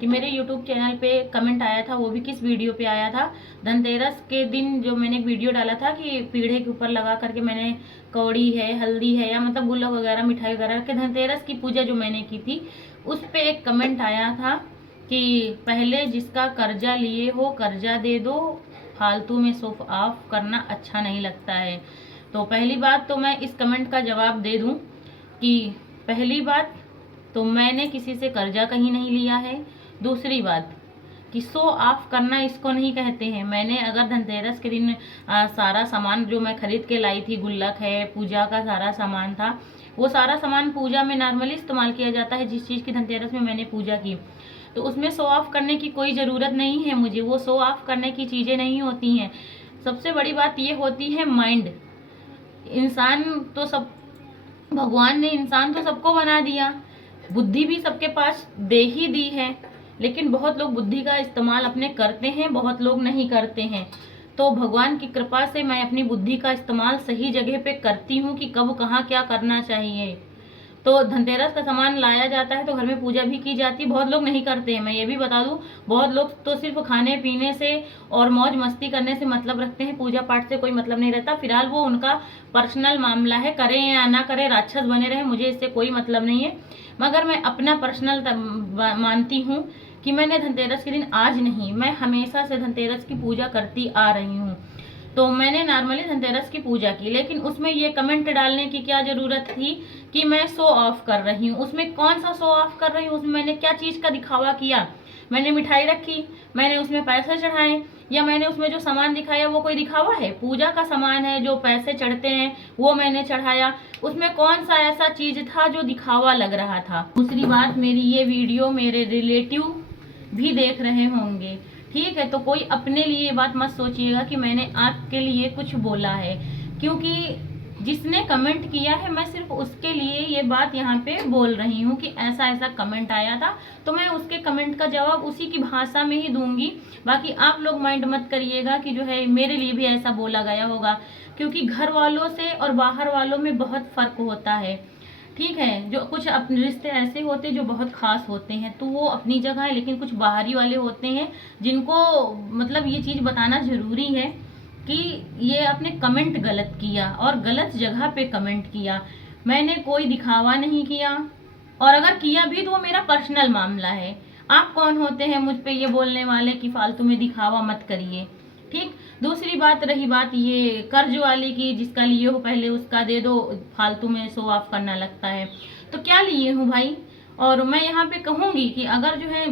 कि मेरे YouTube channel पे कमेंट आया था, वो भी किस वीडियो पे आया था, धनतेरस के दिन जो मैंने एक वीडियो डाला था कि पीढ़े के ऊपर लगा करके मैंने कौड़ी है, हल्दी है, या मतलब गुल्लक वगैरह मिठाई वगैरह के धनतेरस की पूजा जो मैंने की थी, उस पे एक कमेंट आया था कि पहले जिसका कर्जा लिए हो कर्जा दे दो, फालतू में शो ऑफ करना अच्छा नहीं लगता है। तो पहली बात तो मैं इस कमेंट का जवाब दे दूं कि पहली बात तो मैंने किसी से कर्जा कहीं नहीं लिया है। दूसरी बात कि शो ऑफ करना इसको नहीं कहते हैं। मैंने अगर धनतेरस के दिन सारा सामान जो मैं खरीद के लाई थी, गुल्लक है, पूजा का सारा सामान था, वो सारा सामान पूजा में नॉर्मली इस्तेमाल किया जाता है। जिस चीज़ की धनतेरस में मैंने पूजा की, तो उसमें शो ऑफ करने की कोई ज़रूरत नहीं है मुझे। वो शो ऑफ करने की चीज़ें नहीं होती हैं। सबसे बड़ी बात ये होती है माइंड। इंसान तो सब, भगवान ने इंसान तो सबको बना दिया, बुद्धि भी सबके पास दे ही दी है, लेकिन बहुत लोग बुद्धि का इस्तेमाल अपने करते हैं, बहुत लोग नहीं करते हैं। तो भगवान की कृपा से मैं अपनी बुद्धि का इस्तेमाल सही जगह पे करती हूँ कि कब कहाँ क्या करना चाहिए। तो धनतेरस का सामान लाया जाता है तो घर में पूजा भी की जाती है। बहुत लोग नहीं करते हैं, मैं ये भी बता दूं, बहुत लोग तो सिर्फ खाने पीने से और मौज मस्ती करने से मतलब रखते हैं, पूजा पाठ से कोई मतलब नहीं रहता। फिलहाल वो उनका पर्सनल मामला है, करें या ना करें, राक्षस बने रहे, मुझे इससे कोई मतलब नहीं है। मगर मैं अपना पर्सनल मानती हूँ कि मैंने धनतेरस के दिन, आज नहीं, मैं हमेशा से धनतेरस की पूजा करती आ रही हूँ। तो मैंने नॉर्मली धनतेरस की पूजा की, लेकिन उसमें ये कमेंट डालने की क्या जरूरत थी कि मैं शो ऑफ कर रही हूँ। उसमें कौन सा शो ऑफ कर रही हूँ? उसमें मैंने क्या चीज का दिखावा किया? मैंने मिठाई रखी, मैंने उसमें पैसे चढ़ाए, या मैंने उसमें जो सामान दिखाया वो कोई दिखावा है? पूजा का सामान है, जो पैसे चढ़ते हैं वो मैंने चढ़ाया। उसमें कौन सा ऐसा चीज था जो दिखावा लग रहा था? दूसरी बात, मेरी ये वीडियो मेरे रिलेटिव भी देख रहे होंगे, ठीक है? तो कोई अपने लिए ये बात मत सोचिएगा कि मैंने आपके लिए कुछ बोला है, क्योंकि जिसने कमेंट किया है मैं सिर्फ उसके लिए ये बात यहाँ पे बोल रही हूँ कि ऐसा ऐसा कमेंट आया था, तो मैं उसके कमेंट का जवाब उसी की भाषा में ही दूंगी। बाकी आप लोग माइंड मत करिएगा कि जो है मेरे लिए भी ऐसा बोला गया होगा, क्योंकि घर वालों से और बाहर वालों में बहुत फर्क होता है, ठीक है? जो कुछ अपने रिश्ते ऐसे होते हैं जो बहुत खास होते हैं, तो वो अपनी जगह है, लेकिन कुछ बाहरी वाले होते हैं जिनको मतलब ये चीज़ बताना ज़रूरी है कि ये आपने कमेंट गलत किया और गलत जगह पे कमेंट किया। मैंने कोई दिखावा नहीं किया, और अगर किया भी तो वो मेरा पर्सनल मामला है। आप कौन होते हैं मुझ पे ये बोलने वाले कि फालतू में दिखावा मत करिए, ठीक? दूसरी बात, रही बात ये कर्ज वाली की, जिसका लिए हो पहले उसका दे दो, फालतू में शो ऑफ करना लगता है। तो क्या लिए हूँ भाई? और मैं यहाँ पे कहूँगी कि अगर जो है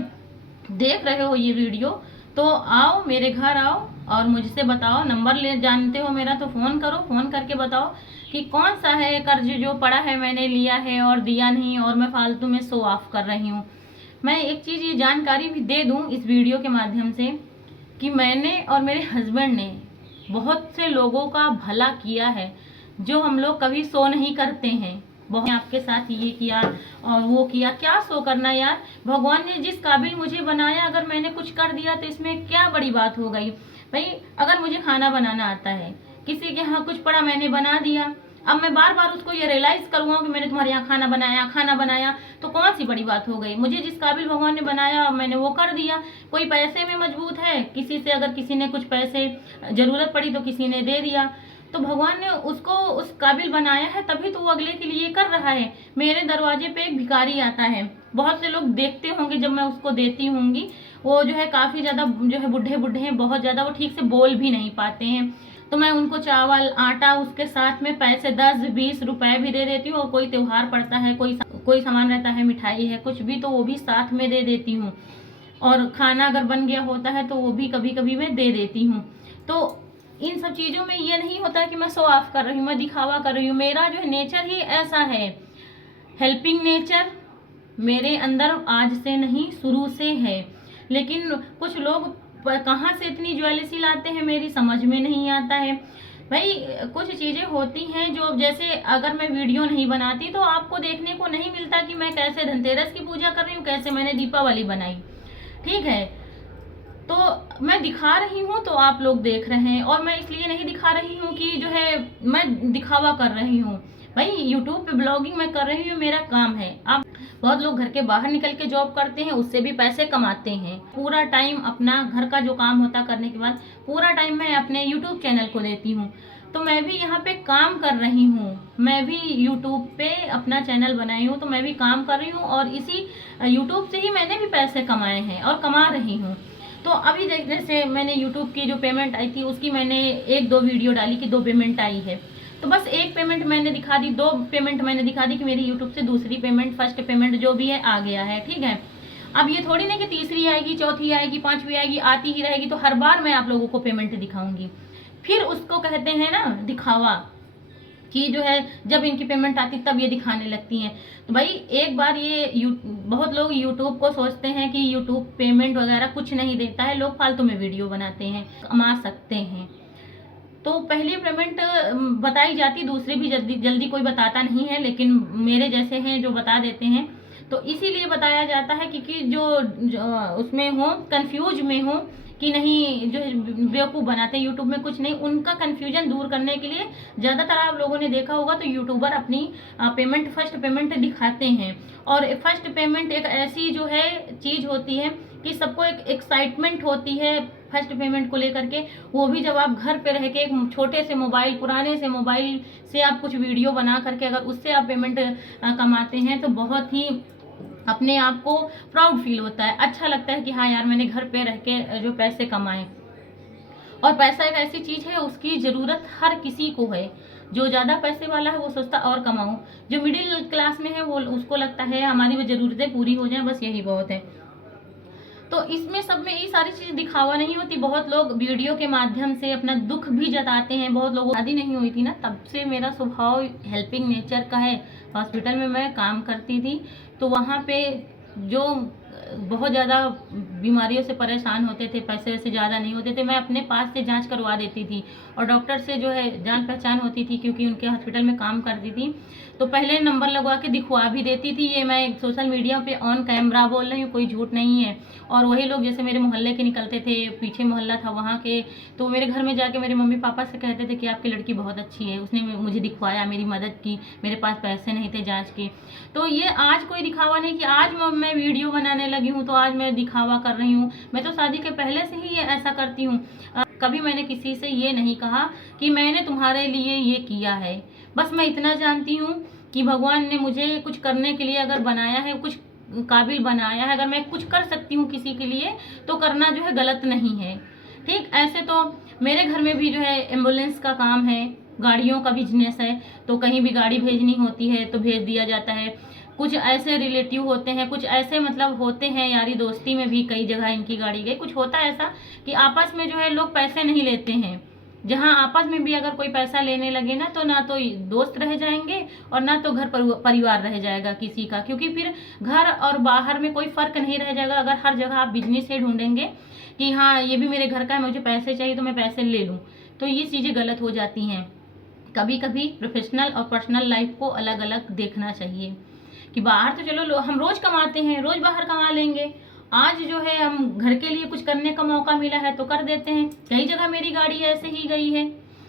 देख रहे हो ये वीडियो, तो आओ मेरे घर आओ और मुझसे बताओ। नंबर ले जानते हो मेरा, तो फोन करो, फोन करके बताओ कि कौन सा है कर्ज जो पड़ा है, मैंने लिया है और दिया नहीं, और मैं फालतू में शो ऑफ कर रही हूँ। मैं एक चीज़ ये जानकारी भी दे दूँ इस वीडियो के माध्यम से कि मैंने और मेरे हस्बैंड ने बहुत से लोगों का भला किया है, जो हम लोग कभी शो नहीं करते हैं। बहुत आपके साथ ये किया और वो किया, क्या शो करना यार? भगवान ने जिस काबिल मुझे बनाया, अगर मैंने कुछ कर दिया तो इसमें क्या बड़ी बात हो गई भाई? अगर मुझे खाना बनाना आता है, किसी के यहाँ कुछ पड़ा मैंने बना दिया, अब मैं बार बार उसको ये रियलाइज करूँगा कि मैंने तुम्हारे यहाँ खाना बनाया, तो कौन सी बड़ी बात हो गई? मुझे जिस काबिल भगवान ने बनाया मैंने वो कर दिया। कोई पैसे में मजबूत है, किसी से अगर किसी ने कुछ पैसे जरूरत पड़ी तो किसी ने दे दिया, तो भगवान ने उसको उस काबिल बनाया है, तभी तो वो अगले के लिए कर रहा है। मेरे दरवाजे पे एक भिखारी आता है, बहुत से लोग देखते होंगे जब मैं उसको देती होंगी, वो जो है काफी ज्यादा जो है बुढ़े बुढ़े हैं, बहुत ज्यादा, वो ठीक से बोल भी नहीं पाते हैं, तो मैं उनको चावल आटा उसके साथ में पैसे 10-20 रुपए भी दे देती हूँ। और कोई त्योहार पड़ता है, कोई सामान रहता है, मिठाई है, कुछ भी, तो वो भी साथ में दे देती हूँ। और खाना अगर बन गया होता है तो वो भी कभी कभी मैं दे देती हूँ। तो इन सब चीज़ों में ये नहीं होता कि मैं शो ऑफ कर रही हूँ, मैं दिखावा कर रही हूँ। मेरा जो है नेचर ही ऐसा है, हेल्पिंग नेचर मेरे अंदर आज से नहीं, शुरू से है। लेकिन कुछ लोग कहाँ से इतनी ज्वेलसी लाते हैं मेरी समझ में नहीं आता है भाई। कुछ चीज़ें होती हैं जो, जैसे अगर मैं वीडियो नहीं बनाती तो आपको देखने को नहीं मिलता कि मैं कैसे धनतेरस की पूजा कर रही हूँ, कैसे मैंने दीपावली बनाई, ठीक है? तो मैं दिखा रही हूँ तो आप लोग देख रहे हैं, और मैं इसलिए नहीं दिखा रही हूँ कि जो है मैं दिखावा कर रही हूँ। भाई यूट्यूब पे ब्लॉगिंग मैं कर रही हूँ, मेरा काम है। आप बहुत लोग घर के बाहर निकल के जॉब करते हैं, उससे भी पैसे कमाते हैं। पूरा टाइम अपना घर का जो काम होता करने के बाद पूरा टाइम मैं अपने यूट्यूब चैनल को देती हूँ। तो मैं भी यहाँ पे काम कर रही हूँ, मैं भी यूट्यूब पे अपना चैनल बनाई हूँ, तो मैं भी काम कर रही हूँ और इसी यूट्यूब से ही मैंने भी पैसे कमाए हैं और कमा रही हूँ। तो अभी जैसे मैंने यूट्यूब की जो पेमेंट आई थी उसकी मैंने 1-2 वीडियो डाली कि 2 पेमेंट आई है, तो बस 1 पेमेंट मैंने दिखा दी, 2 पेमेंट मैंने दिखा दी कि मेरी यूट्यूब से दूसरी पेमेंट, फर्स्ट पेमेंट जो भी है आ गया है, ठीक है। अब ये थोड़ी ना कि तीसरी आएगी, चौथी आएगी, 5वीं आएगी, आती ही रहेगी, तो हर बार मैं आप लोगों को पेमेंट दिखाऊंगी। फिर उसको कहते हैं ना दिखावा, कि जो है जब इनकी पेमेंट आती तब ये दिखाने लगती हैं। तो भाई एक बार ये बहुत लोग यूट्यूब को सोचते हैं कि यूट्यूब पेमेंट वगैरह कुछ नहीं देता है, लोग फालतू में वीडियो बनाते हैं, कमा सकते हैं। तो पहली पेमेंट बताई जाती, दूसरी भी जल्दी जल्दी कोई बताता नहीं है, लेकिन मेरे जैसे हैं जो बता देते हैं। तो इसीलिए बताया जाता है क्योंकि जो उसमें हो, कंफ्यूज में हो कि नहीं, जो बेवकूफ़ बनाते हैं यूट्यूब में कुछ नहीं, उनका कंफ्यूजन दूर करने के लिए ज़्यादातर आप लोगों ने देखा होगा तो यूट्यूबर अपनी पेमेंट, फर्स्ट पेमेंट दिखाते हैं। और फर्स्ट पेमेंट एक ऐसी जो है चीज़ होती है कि सबको एक एक्साइटमेंट होती है फर्स्ट पेमेंट को लेकर के, वो भी जब आप घर पे रह के एक छोटे से मोबाइल, पुराने से मोबाइल से आप कुछ वीडियो बना करके अगर उससे आप पेमेंट कमाते हैं तो बहुत ही अपने आप को प्राउड फील होता है, अच्छा लगता है कि हाँ यार मैंने घर पे रह के जो पैसे कमाए। और पैसा एक ऐसी चीज है, उसकी जरूरत हर किसी को है। जो ज्यादा पैसे वाला है वो सोचता और कमाऊं, जो मिडिल क्लास में है वो उसको लगता है हमारी वो जरूरतें पूरी हो जाएं, बस यही बहुत है। तो इसमें सब में ये सारी चीज दिखावा नहीं होती। बहुत लोग वीडियो के माध्यम से अपना दुख भी जताते हैं। बहुत लोगों शादी नहीं हुई थी ना, तब से मेरा स्वभाव हेल्पिंग नेचर का है। हॉस्पिटल में मैं काम करती थी तो वहाँ पे जो बहुत ज़्यादा बीमारियों से परेशान होते थे, पैसे वैसे ज़्यादा नहीं होते थे, मैं अपने पास से जांच करवा देती थी और डॉक्टर से जो है जान पहचान होती थी क्योंकि उनके हॉस्पिटल में काम करती थी। तो पहले नंबर लगवा के दिखवा भी देती थी। ये मैं सोशल मीडिया पे ऑन कैमरा बोल रही हूँ, कोई झूठ नहीं है। और वही लोग जैसे मेरे मोहल्ले के निकलते थे, पीछे मोहल्ला था वहाँ के, तो मेरे घर में जाके मेरे मम्मी पापा से कहते थे कि आपकी लड़की बहुत अच्छी है, उसने मुझे दिखवाया, मेरी मदद की, मेरे पास पैसे नहीं थे जाँच के। तो ये आज कोई दिखावा नहीं कि आज मैं वीडियो बनाने लगी हूँ तो आज मैं दिखावा कर रही हूँ। मैं तो शादी के पहले से ही ये ऐसा करती हूँ। कभी मैंने किसी से ये नहीं कहा कि मैंने तुम्हारे लिए ये किया है। बस मैं इतना जानती हूँ कि भगवान ने मुझे कुछ करने के लिए अगर बनाया है, कुछ काबिल बनाया है, अगर मैं कुछ कर सकती हूँ किसी के लिए तो करना जो है गलत नहीं है। ठीक ऐसे तो मेरे घर में भी जो है एम्बुलेंस का काम है, गाड़ियों का बिजनेस है, तो कहीं भी गाड़ी भेजनी होती है तो भेज दिया जाता है। कुछ ऐसे रिलेटिव होते हैं, कुछ ऐसे मतलब होते हैं यारी दोस्ती में भी कई जगह इनकी गाड़ी गई। कुछ होता है ऐसा कि आपस में जो है लोग पैसे नहीं लेते हैं। जहां आपस में भी अगर कोई पैसा लेने लगे ना तो ना तो दोस्त रह जाएंगे और ना तो घर परिवार रह जाएगा किसी का, क्योंकि फिर घर और बाहर में कोई फर्क नहीं रह जाएगा। अगर हर जगह आप बिजनेस से ढूंढेंगे कि हाँ ये भी मेरे घर का है, मुझे पैसे चाहिए तो मैं पैसे ले लूँ, तो ये चीज़ें गलत हो जाती हैं। कभी कभी प्रोफेशनल और पर्सनल लाइफ को अलग अलग देखना चाहिए कि बाहर तो चलो हम रोज कमाते हैं, रोज बाहर कमा लेंगे, आज जो है हम घर के लिए कुछ करने का मौका मिला है तो कर देते हैं। कई जगह मेरी गाड़ी ऐसे ही गई है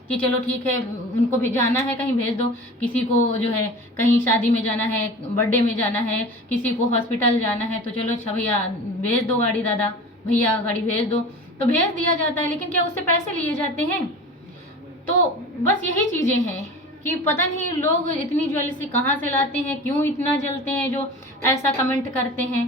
कि चलो ठीक है उनको भी जाना है कहीं भेज दो, किसी को जो है कहीं शादी में जाना है, बर्थडे में जाना है, किसी को हॉस्पिटल जाना है, तो चलो अच्छा भैया भेज दो गाड़ी, दादा भैया गाड़ी भेज दो, तो भेज दिया जाता है। लेकिन क्या उससे पैसे लिए जाते हैं? तो बस यही चीज़ें हैं कि पता नहीं लोग इतनी ज्वेलरी कहाँ से लाते हैं, क्यों इतना जलते हैं जो ऐसा कमेंट करते हैं।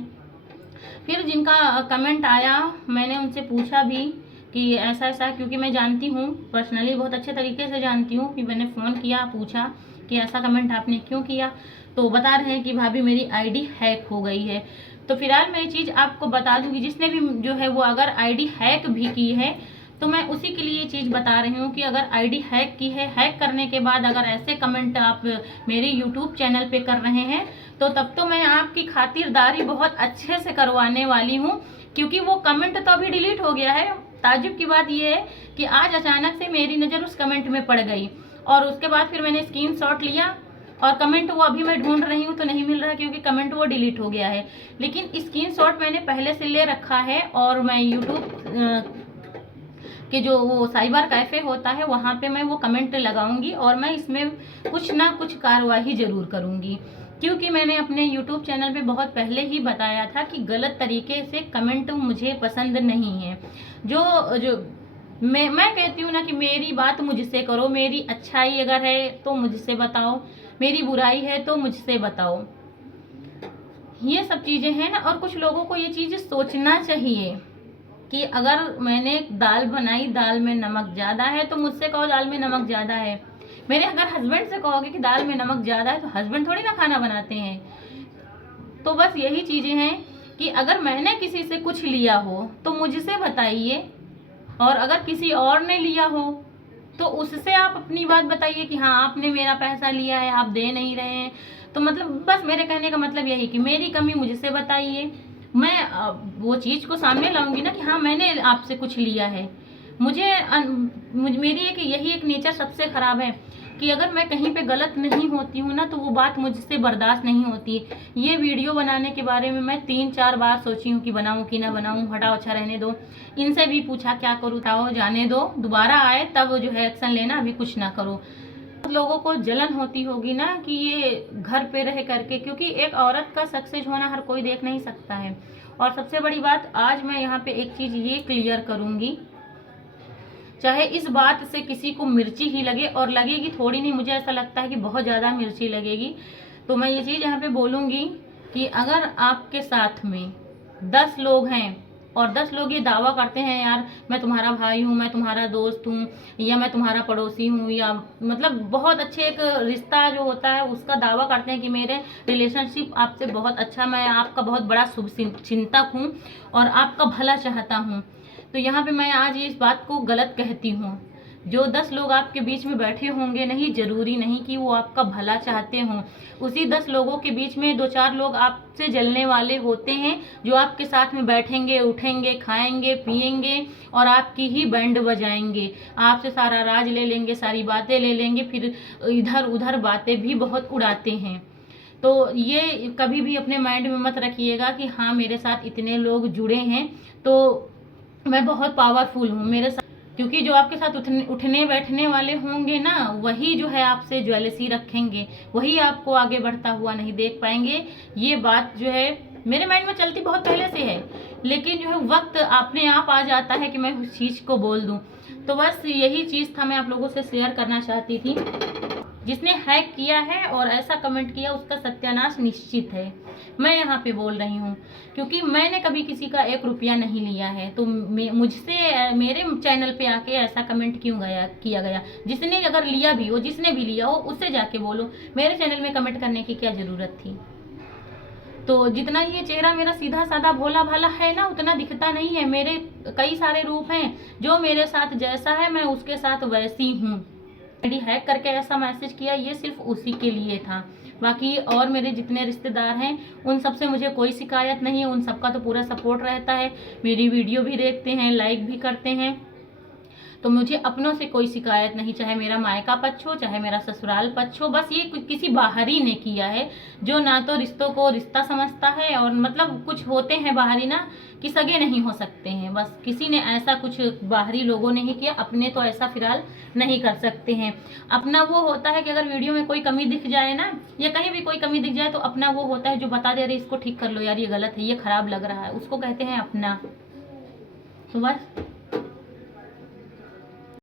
फिर जिनका कमेंट आया मैंने उनसे पूछा भी कि ऐसा ऐसा, क्योंकि मैं जानती हूँ पर्सनली, बहुत अच्छे तरीके से जानती हूँ, कि मैंने फ़ोन किया, पूछा कि ऐसा कमेंट आपने क्यों किया। तो बता रहे हैं कि भाभी मेरी आईडी हैक हो गई है। तो फिलहाल मैं ये चीज़ आपको बता दूँगी, जिसने भी जो है वो अगर आईडी हैक भी की है तो मैं उसी के लिए चीज़ बता रही हूँ कि अगर आईडी हैक की है, हैक करने के बाद अगर ऐसे कमेंट आप मेरे यूट्यूब चैनल पे कर रहे हैं तो तब तो मैं आपकी खातिरदारी बहुत अच्छे से करवाने वाली हूँ, क्योंकि वो कमेंट तो अभी डिलीट हो गया है। ताज्जुब की बात यह है कि आज अचानक से मेरी नज़र उस कमेंट में पड़ गई और उसके बाद फिर मैंने स्क्रीनशॉट लिया और कमेंट वो अभी मैं ढूंढ रही हूँ तो नहीं मिल रहा क्योंकि कमेंट वो डिलीट हो गया है। लेकिन स्क्रीनशॉट मैंने पहले से ले रखा है और मैं यूट्यूब कि जो वो साइबर कैफ़े होता है वहाँ पे मैं वो कमेंट लगाऊंगी और मैं इसमें कुछ ना कुछ कार्रवाई ज़रूर करूंगी। क्योंकि मैंने अपने YouTube चैनल पे बहुत पहले ही बताया था कि गलत तरीके से कमेंट मुझे पसंद नहीं है। जो जो मैं कहती हूँ ना कि मेरी बात मुझसे करो, मेरी अच्छाई अगर है तो मुझसे बताओ, मेरी बुराई है तो मुझसे बताओ। ये सब चीज़ें हैं ना। और कुछ लोगों को ये चीज़ सोचना चाहिए कि अगर मैंने दाल बनाई, दाल में नमक ज़्यादा है तो मुझसे कहो दाल में नमक ज़्यादा है। मेरे अगर हस्बैंड से कहोगे कि दाल में नमक ज़्यादा है तो हस्बैंड थोड़ी ना खाना बनाते हैं। तो बस यही चीज़ें हैं कि अगर मैंने किसी से कुछ लिया हो तो मुझसे बताइए, और अगर किसी और ने लिया हो तो उससे आप अपनी बात बताइए कि हाँ आपने मेरा पैसा लिया है, आप दे नहीं रहे हैं। तो मतलब बस मेरे कहने का मतलब यही कि मेरी कमी मुझसे बताइए, मैं वो चीज़ को सामने लाऊंगी ना कि हाँ मैंने आपसे कुछ लिया है। मेरी यही एक नेचर सबसे ख़राब है कि अगर मैं कहीं पे गलत नहीं होती हूँ ना तो वो बात मुझसे बर्दाश्त नहीं होती। ये वीडियो बनाने के बारे में मैं 3-4 बार सोची हूँ कि बनाऊँ कि ना बनाऊँ, हटाओ अच्छा रहने दो। इनसे भी पूछा क्या करूँ, ताओ जाने दो, दोबारा आए तब जो है एक्शन लेना, अभी कुछ ना करो। लोगों को जलन होती होगी ना कि ये घर पे रह करके, क्योंकि एक औरत का सक्सेस होना हर कोई देख नहीं सकता है। और सबसे बड़ी बात आज मैं यहाँ पे एक चीज़ ये क्लियर करूँगी, चाहे इस बात से किसी को मिर्ची ही लगे, और लगेगी थोड़ी नहीं, मुझे ऐसा लगता है कि बहुत ज़्यादा मिर्ची लगेगी, तो मैं ये चीज़ यहाँ पे बोलूँगी कि अगर आपके साथ में 10 लोग हैं और 10 लोग ये दावा करते हैं यार मैं तुम्हारा भाई हूँ, मैं तुम्हारा दोस्त हूँ, या मैं तुम्हारा पड़ोसी हूँ, या मतलब बहुत अच्छे एक रिश्ता जो होता है उसका दावा करते हैं कि मेरे रिलेशनशिप आपसे बहुत अच्छा, मैं आपका बहुत बड़ा शुभ चिंतक हूँ और आपका भला चाहता हूँ, तो यहाँ पे मैं आज इस बात को गलत कहती हूँ। जो 10 लोग आपके बीच में बैठे होंगे, नहीं जरूरी नहीं कि वो आपका भला चाहते हों। उसी 10 लोगों के बीच में 2-4 लोग आपसे जलने वाले होते हैं, जो आपके साथ में बैठेंगे, उठेंगे, खाएंगे, पिएंगे और आपकी ही बैंड बजाएंगे, आपसे सारा राज ले लेंगे, सारी बातें ले लेंगे, फिर इधर उधर बातें भी बहुत उड़ाते हैं। तो ये कभी भी अपने माइंड में मत रखिएगा कि हाँ मेरे साथ इतने लोग जुड़े हैं तो मैं बहुत पावरफुल हूँ मेरे साथ, क्योंकि जो आपके साथ उठने बैठने वाले होंगे ना वही जो है आपसे ज्वेलसी रखेंगे, वही आपको आगे बढ़ता हुआ नहीं देख पाएंगे। ये बात जो है मेरे माइंड में चलती बहुत पहले से है, लेकिन जो है वक्त अपने आप आ जाता है कि मैं उस चीज़ को बोल दूं। तो बस यही चीज़ था, मैं आप लोगों से शेयर करना चाहती थी। जिसने हैक किया है और ऐसा कमेंट किया उसका सत्यानाश निश्चित है, मैं यहाँ पे बोल रही हूँ, क्योंकि मैंने कभी किसी का 1 रुपया नहीं लिया है। तो मुझसे मेरे चैनल पे आके ऐसा कमेंट क्यों किया गया? जिसने अगर लिया भी हो, जिसने भी लिया हो उससे जाके बोलो, मेरे चैनल में कमेंट करने की क्या ज़रूरत थी? तो जितना ये चेहरा मेरा सीधा साधा भोला भाला है ना उतना दिखता नहीं है। मेरे कई सारे रूप हैं, जो मेरे साथ जैसा है मैं उसके साथ वैसी हूँ। आईडी हैक करके ऐसा मैसेज किया ये सिर्फ उसी के लिए था, बाकी और मेरे जितने रिश्तेदार हैं उन सब से मुझे कोई शिकायत नहीं है, उन सबका तो पूरा सपोर्ट रहता है, मेरी वीडियो भी देखते हैं, लाइक भी करते हैं, तो मुझे अपनों से कोई शिकायत नहीं, चाहे मेरा मायका पक्ष हो चाहे मेरा ससुराल पक्ष हो। बस ये किसी बाहरी ने किया है जो ना तो रिश्तों को रिश्ता समझता है, और मतलब कुछ होते हैं बाहरी ना कि सगे नहीं हो सकते हैं, बस किसी ने ऐसा कुछ बाहरी लोगों ने ही किया, अपने तो ऐसा फिलहाल नहीं कर सकते हैं। अपना वो होता है कि अगर वीडियो में कोई कमी दिख जाए ना या कहीं भी कोई कमी दिख जाए तो अपना वो होता है जो बता दे रहे इसको ठीक कर लो यार, ये गलत है, ये खराब लग रहा है, उसको कहते हैं अपना। तो बस